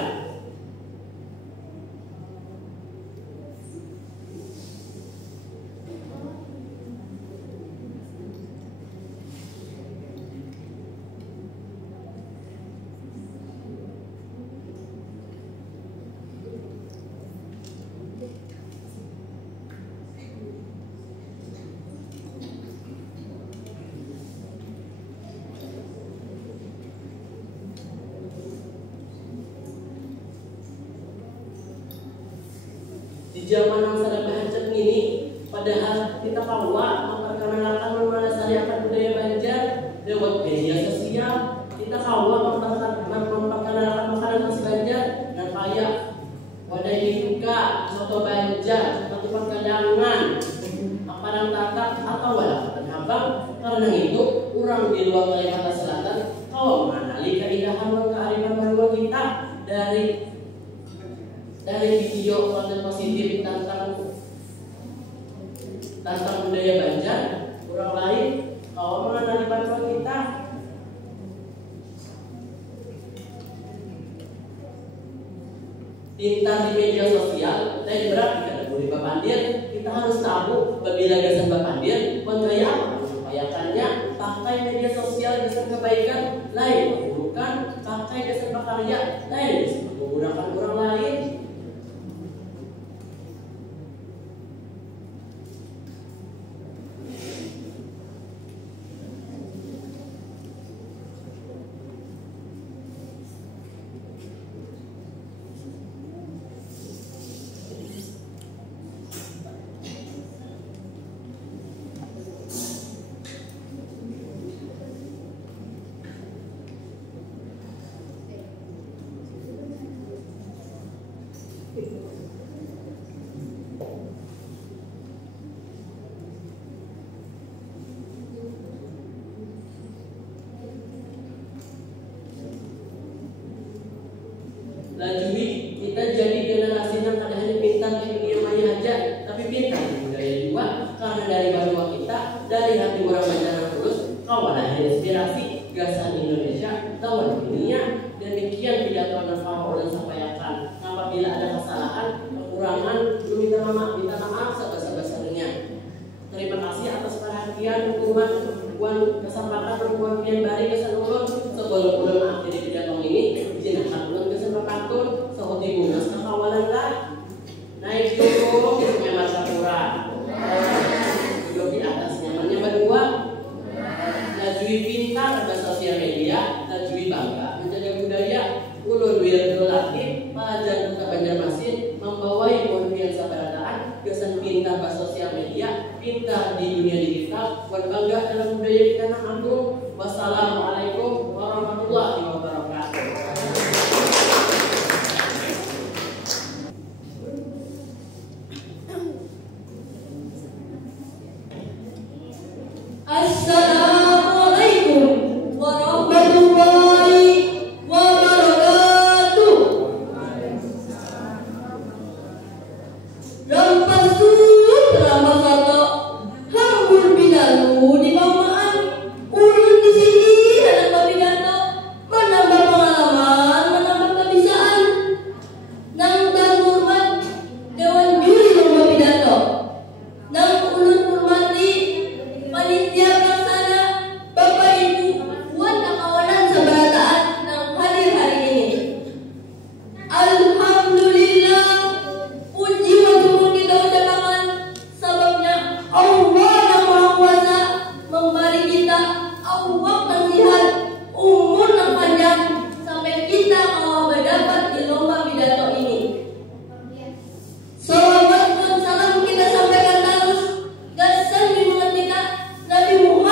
Di zaman yang sangat bahagia ini, padahal kita kawa memperkenalkan memanasariakan budaya Banjar lewat media sosial. Kita kawa memperkenalkan makanan khas Banjar dan kaya wadah juga soto Banjar, seperti perkedangan, aparang tatak atau wadah penhabang. Karena itu, orang di luar Kalimantan Selatan kawa mengenali keindahan dan kearifan baru kita dari video konten positif tentang budaya Banjar. Orang lain kalau mengenali bangsa kita, pintar di media sosial dan berarti kada boleh bapandir. Kita harus tahu apabila gasan bapandir menggaya apa mengupayakannya. Pakai media sosial gasan kebaikan lain keburukan, pakai gasan berkarya lain menggunakan orang lain. Lajui kita jadi generasi yang kada hanya pintar di dunia maya aja, tapi pintar di budaya juga. Karena dari bawah kita, dari hati orang Banjar yang tulus, kawalah inspirasi gasan Indonesia lawan dunia. Demikian pidato yang ulun sampaikan. Apabila ada kesalahan, kekurangan, minta maaf sebesar-besarnya. Terima kasih atas perhatian, dukungan, kesempatan perempuan yang bari gasan ulun. Sebelum ulun mengakhiri pidato ini, jenazah ulun gasan pepantun sahut dibunas kekawalan lah. Naik dulu kisahnya Martapura. Duduk di atas nyamannya berdua. Lajui pintar ke sosial media, lajui bangga menjaga budaya. Ulun Wirdul Latif, pelajar Kota Banjarmasin, membawai konfiansa berataan, gasan pintar ke sosial media, pintar di dunia digital, buat bangga dalam budaya kita yang agung. Wassalamualaikum warahmatullahi wabarakatuh. Assalamualaikum warahmatullahi wabarakatuh. Rampasu Ramasato hambur bidalu di pamaan ulun di sini hadap pidato menambah pengalaman, menambah kebisaan. Nang terhormat Dewan Juri lomba pidato, nang ulun hormati panitia pelaksana, Bapak Ibu, buat kawanan seberataan nang hadir hari ini. Alhamdulillah, puji wa syukur kita ucapkan sebabnya Allah yang Maha Kuasa memberi kita awak yang sehat, umur yang panjang sampai kita mau berdapat di lomba pidato ini. Salawat dan salam kita sampaikan terus gasan bimbingan kita Nabi Muhammad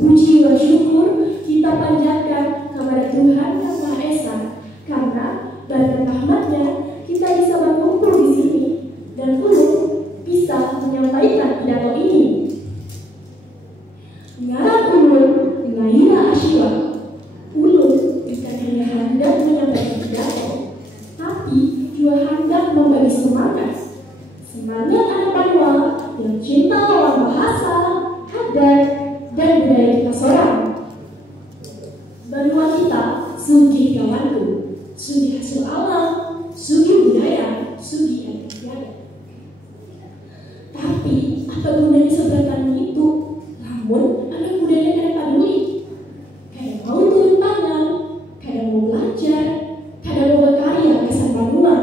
Puji wa syukur kita panjatkan kepada Tuhan Yang Maha Esa, karena berkat rahmat-Nya kita bisa berkumpul di sini dan Ulun bisa menyampaikan pidato ini. Ngaran Ulun Naila Asyiwa. Ulun bukan hanya hendak menyampaikan pidato, tapi juga hendak memberi semangat anak Banua yang cinta lawan bahasa, adat, dan budaya kita sorang. Banua kita sugih kawanku, sugih hasil alam, sugih budaya, sugih yang tiada. Tapi apa gunanya seberatan itu? Namun anak budaya kadang peduli, kadang mau turun tangan, kadang mau belajar, kadang mau berkarya kesan Banua.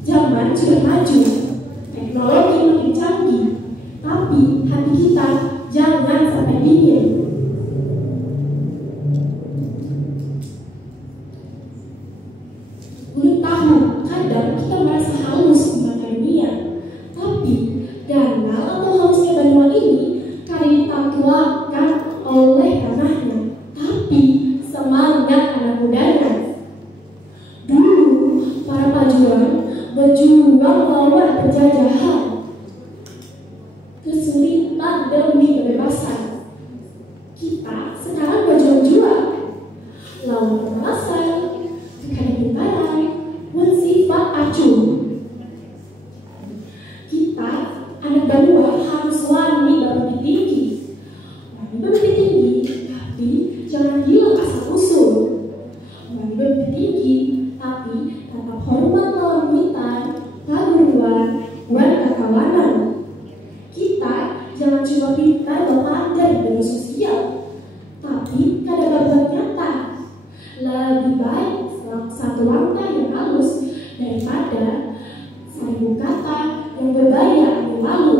Zaman sudah maju, teknologi makin canggih, tapi hati kita jangan sampai dingin. Ulun tahu kadang kita merasa halus memakai dunia, tapi dana atau halusnya Banua ini kadang ditaklukkan oleh tanahnya, tapi semangat anak mudanya. Dulu para pejuang berjuang melawan penjajahan, kesulitan demi kebebasan. Kita sekarang berjuang-juang lawan kekerasan, kekaisaran, dan sifat acuh. Kita anak Banua harus wani bermimpi tinggi, tapi jangan hilang asal usul. Wani bermimpi tinggi, tapi tetap hormat lawan kuitan, paguruan, dan kekawanan. Kita jangan cuma pintar berpandang dengan sosial, tapi kadang berbuat nyata. Lebih baik satu langkah yang halus daripada 1000 kata yang berbahaya yang lalu.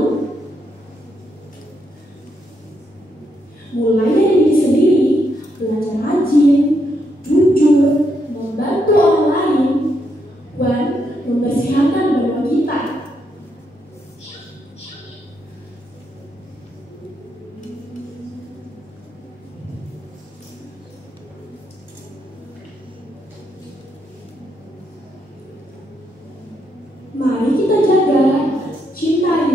Mulai dari diri sendiri, belajar rajin, jujur, membantu orang lain, dan membersihkan Banua kita. Mari kita jaga, cintai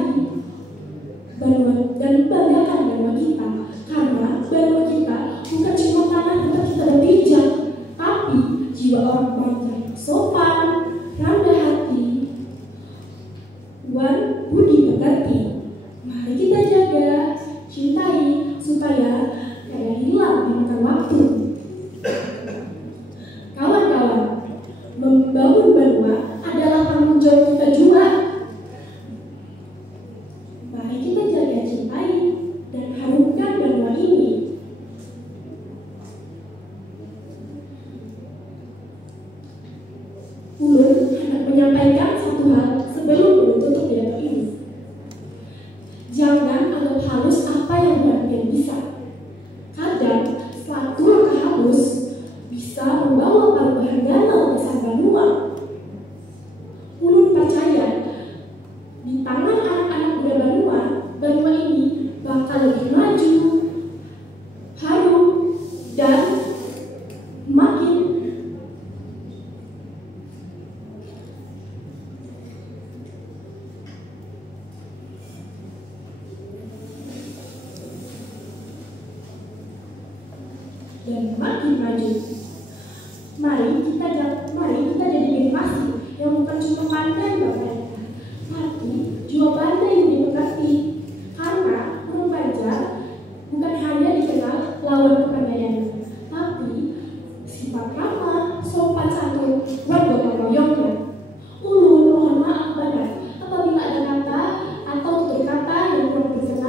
Banua dan banggakan Banua kita, karena Banua kita bukan cuma tanah tempat kita berpijak, tapi jiwa orang-orang yang sopan, rendah hati, dan budi pekerti. Mari kita jaga, cintai, supaya tidak hilang dimakan waktu. Kawan-kawan, membangun Banua adalah tanggung jawab kita juga. Mari kita jaga, cintai, dan harumkan Banua ini. Ulun hendak menyampaikan satu hal sebelum Ulun tutup pidato ini. Jangan anggap halus apa yang bagian bisa. Kadang satu langkah halus bisa membawa perubahan dalam desa Banua. Ulun percaya di tangan anak-anak muda Banua, Banua ini bakal lebih maju, harum, dan makin maju. Mari kita jadi generasi yang bukan cuma pandai berkarya, tapi juga pandai yang dimengerti. Karena remaja bukan hanya dikenal lawan kepandaiannya, tapi sifat ramah, sopan santun, dan gotong royongnya. Ulun mohon maaf banget apabila ada kata atau tutur kata yang kurang berkenan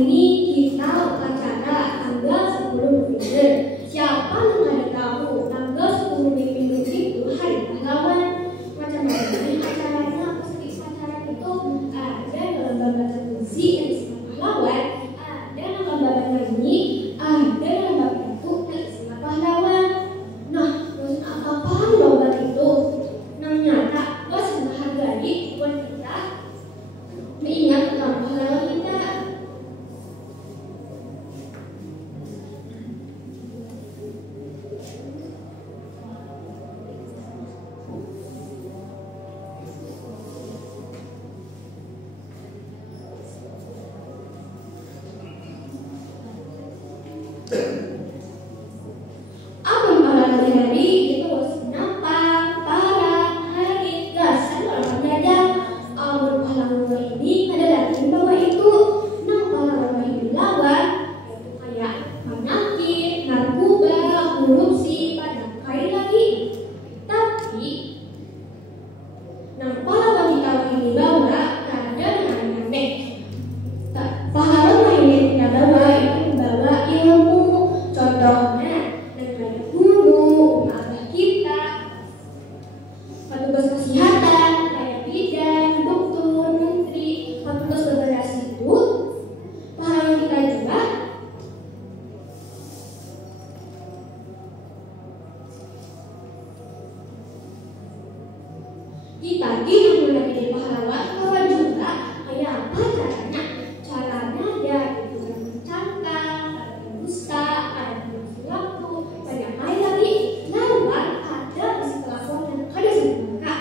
ini kita upacara tanggal 10 November. Siapa yang ada tahu tanggal 10 November itu hari pahlawan? Macam-macam acaranya, apa sih acara itu? Ada lomba baca puisi yang disebut pahlawan, ada lomba nyanyi, ada lomba pidato yang disebut pahlawan. Nah, terus apa lomba itu? Ternyata bos menghargai buat kita mengingat tentang pahlawan kita. Apa pahlawan hari itu bos kenapa? Para hari gasan orang penjajah. Amun pahlawan ini adalah tim bawah itu. Nang pahlawan ini lawan yaitu kayak penyakit, narkoba, korupsi, banyak kali lagi. Tapi nang pahlawan kita ini bawa ada yang aneh. Pahlawan ini tidak bawa itu membawa ilmu. Contohnya dengan guru, abah kita, petugas kesehatan, kayak bidan, dokter, menteri, petugas berberas itu, pahlawan kita juga. Kita yang mulai jadi pahlawan, kawan juga kayak apa caranya? Caranya ya itu kan mencangkang, ada dusta, ada waktu, banyak hal lagi. Lawan ada isi kelakuan yang ada sama mereka.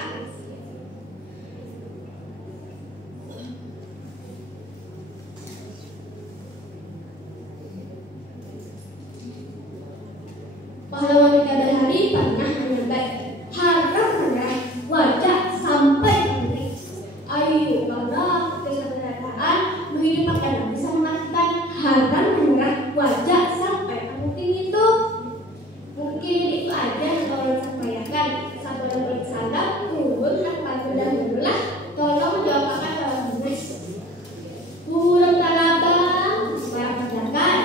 Pahlawan pada hari pernah menyampaikan harap merah wajah sampai mati. Ayo karena kesadaran menghidupkan dan bisa mematikan harap merah wajah sampai mungkin itu. Mungkin itu aja yang tolong sampaikan. Satu yang bersalah turun tanpa berdahululah. Tolong jawabkan dalam tulis. Burung talabang para penjagaan.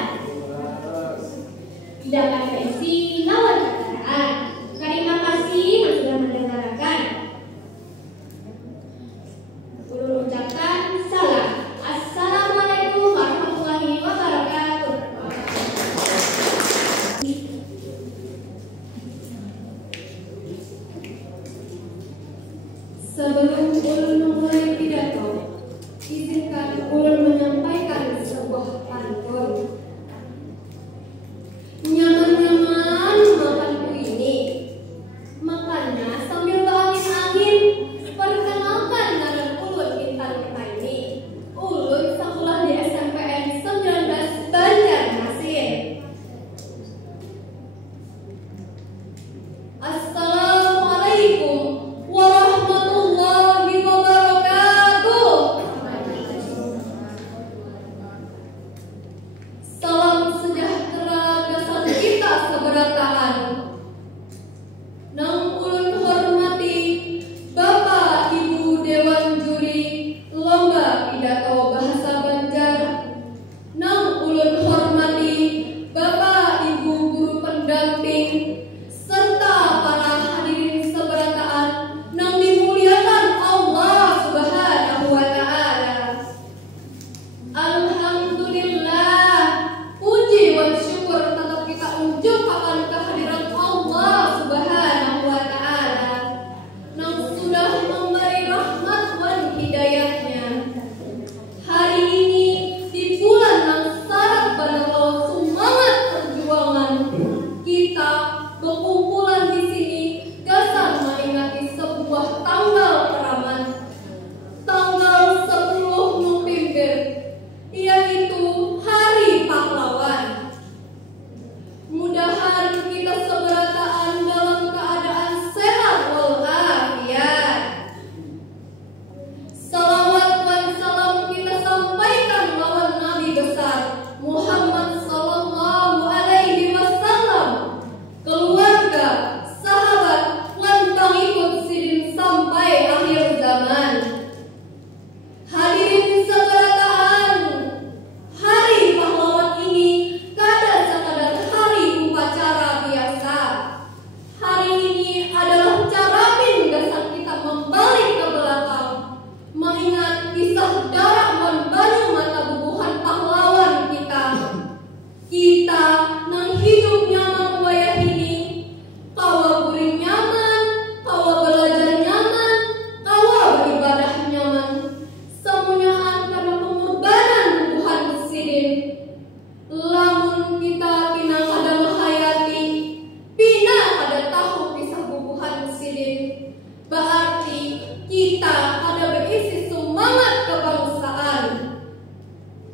Tidak ada isi lawan kendaraan. Terima kasih yang sudah mendengarkan. Ulun ucapkan salam. Assalamualaikum warahmatullahi wabarakatuh. Sebelum ulun memulai pidato, izinkan ulun menyampaikan sebuah pantun. Nyaman-nyaman makan kue ini, makannya sambil berangin-angin. Perkenalkan dengan ulun bintang kita ini. Ulun sekolah di SMPN 19 Banjarmasin. Assalamualaikum warahmatullahi wabarakatuh. kita ada berisi semangat kebangsaan.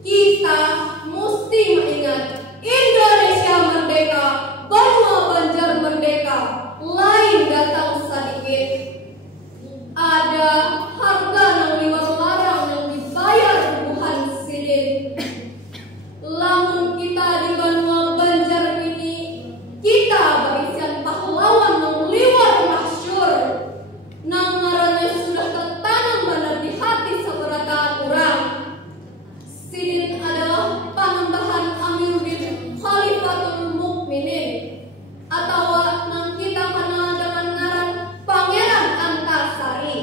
Kita mesti mengingat Indonesia merdeka, Banua Banjar merdeka, lain datang sedikit. Ada harga nang liwat larang yang dibayar Tuhan sidin. Lamun kita di Banua Banjar ini, kita berisian pahlawan nang liwat masyhur. Nang ngarannya sudah tertanam benar di hati seberata orang. Sidin adalah panambahan Amiruddin Khalifatul Mukminin, atau nang kita kenal dengan ngaran Pangeran Antasari.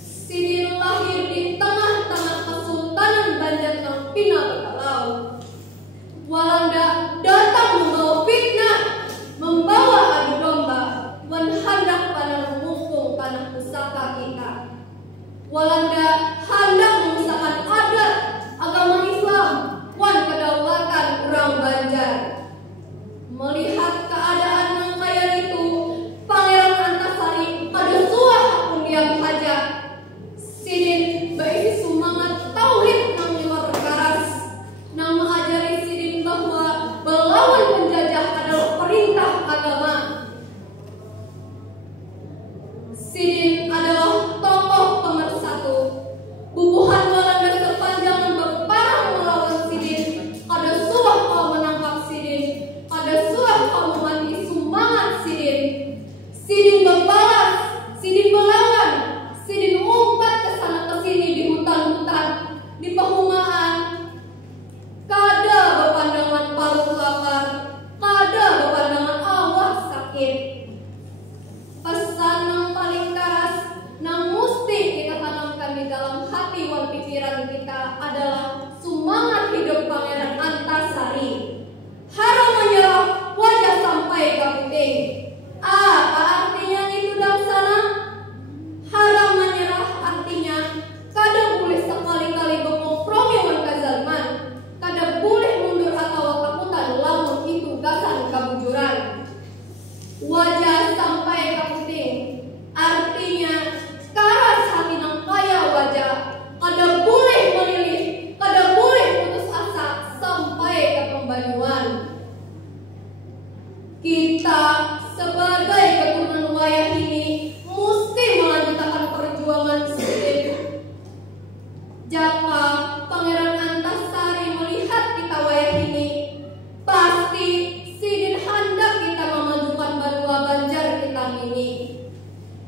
Sidin lahir di tengah-tengah Kesultanan Banjar nang pina berkalau. Walanda datang membawa fitnah, membawa adu domba, wan hendak pada mengusung tanah pusaka kita. Walanda hendak memusnahkan adat agama Islam, wan kedaulatan orang Banjar. Melihat keadaan yang kaya itu, Pangeran Antasari ada suah pun diam saja. Sidin berisi semangat tauhid nang liwat keras, nang mengajari Sidin bahwa melawan penjajah adalah perintah agama. Sidin adalah tokoh pemersatu. Bubuhan Walanda sepanjang berperang melawan Sidin, ada suah kau menangkap Sidin, ada suah kau memati semangat Sidin. Sidin berbalas, Sidin melawan, Sidin umpat ke sana ke sini di hutan-hutan, di pehumaan. Kada berpandangan palu lapar, kada berpandangan awas sakit. Pesan yang paling keras yang mesti kita tanamkan di dalam hati dan pikiran kita adalah semangat hidup Pangeran Antasari. Haram menyerah, wajah sampai ke puting. Apa artinya itu dalam sana? Haram menyerah artinya kada boleh sekali-kali berkompromi dengan kezaliman, kada boleh mundur atau ketakutan lamun itu gasan kebujuran. Wajah sampai ke puting artinya karas hati nang kaya wajah, kada boleh melilih, kada boleh putus asa sampai ke pembanuan. Kita sebagai keturunan wayah ini mesti melanjutkan perjuangan Sidin. Jika Pangeran Antasari melihat kita wayah ini, pasti Sidin hendak kita memajukan Banua Banjar kita ini.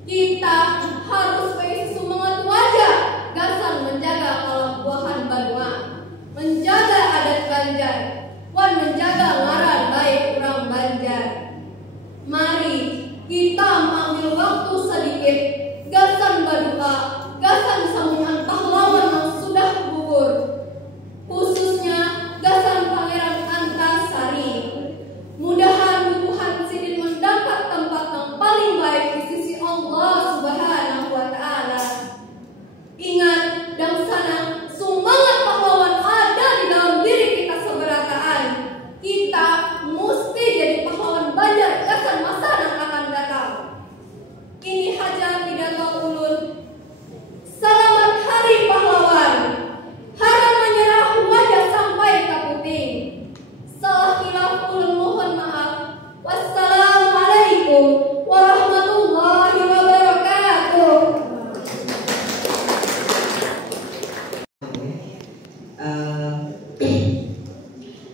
Kita harus berisi semangat wajah, gasan menjaga alam buahan Banua, menjaga adat Banjar, wan menjaga ngaran baik orang Banjar. Mari kita mengambil waktu sedikit, gasan berdoa, gasan sambungan pahlawan yang sudah gugur, khususnya gasan Pangeran Antasari. Mudahan bubuhan Sidin mendapat tempat yang paling baik di sisi Allah Subhanahu wa Ta'ala. Ingat, dan sana semangat pahlawan ada di dalam diri kita seberataan. Kita mesti jadi pahlawan Banjar gasan masa yang akan datang. Ini haja pidato ulun. Selamat Hari Pahlawan. Haram menyerah, wajah sampai ke puting. Salah hilaf ulun mohon maaf. Wassalamualaikum warahmatullahi wabarakatuh.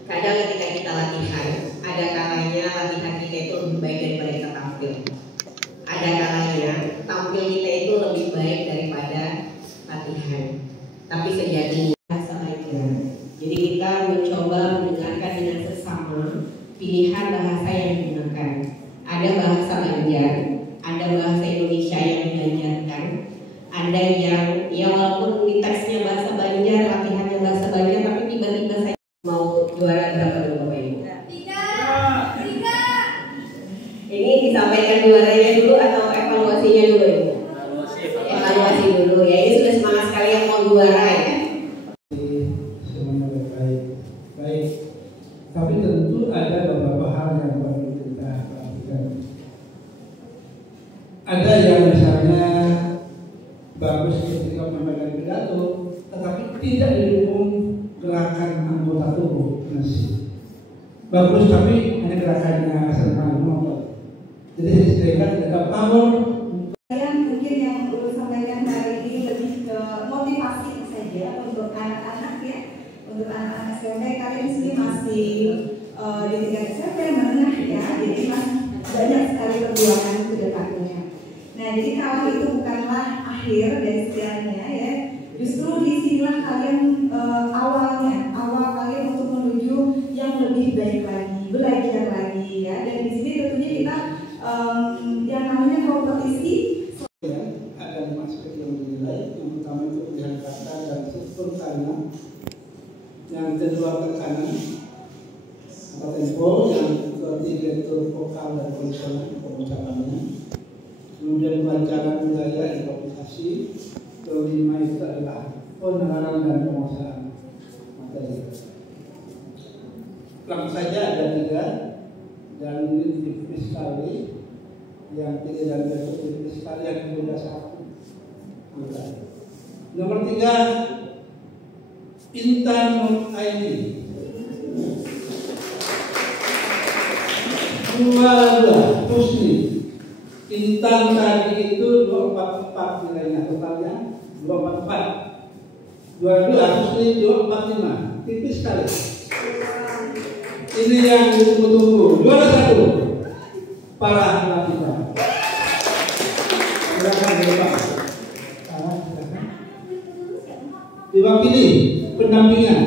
Kadang ketika kita latihan, ada kalanya latihan kita itu lebih baik daripada kita tampil. Ada kalanya tampil kita itu lebih baik daripada latihan. Tapi sejatinya bahasa Banjar. Jadi kita mencoba mendengarkan dengan sesama pilihan bahasa yang digunakan. Ada bahasa Banjar, ada bahasa Indonesia yang diajarkan, ada yang ya walaupun di teksnya bahasa Banjar, latihannya bahasa Banjar, tapi tiba-tiba saya mau juara berapa dulu Bapak Ibu? 3. Ini disampaikan juaranya dulu atau evaluasinya dulu Ibu? Evaluasi dulu ya. Ini sudah semangat sekali yang mau juara ya. Baik. Tapi tentu ada beberapa hal yang perlu kita perhatikan. Ada yang misalnya bagus ketika menyampaikan pidato, tetapi tidak didukung gerakan anggota tubuh nasi. Bagus tapi hanya gerakannya asal malu. Jadi sehingga tidak power. Mungkin yang perlu sampaikan hari ini lebih ke motivasi saja untuk anak-anak ya, untuk anak-anak SMP. Kalian di sini masih di tingkat SMP menengah ya, jadi masih banyak sekali perjuangan ke depannya. Nah, jadi kalah itu bukanlah akhir dari segalanya ya. Justru disinilah kalian awal kalian untuk menuju yang lebih baik lagi, belajar lagi ya. Dan di sini tentunya kita yang namanya kompetisi. Ada 5 aspek yang dinilai. Yang pertama itu pilihan kata dan struktur kalimat. Yang kedua tekanan atau tempo. Yang ketiga itu vokal dan konsonan pengucapannya. Kemudian pelajaran budaya improvisasi. Kelima itu adalah penerapan dan penguasaan materi. Langsung saja ada 3 dan ini tipis sekali. Yang 3 dan 2 itu tipis sekali, yang beda 1. Nomor 3, Intan Nuraini. 2 Husni. Intan tadi itu 244 nilainya, totalnya 244. 22 Husni 245. Tipis sekali. Ini yang ditunggu-tunggu. Juara 1 para Latifah. Silakan Bapak. Silakan. Diwakili pendampingan.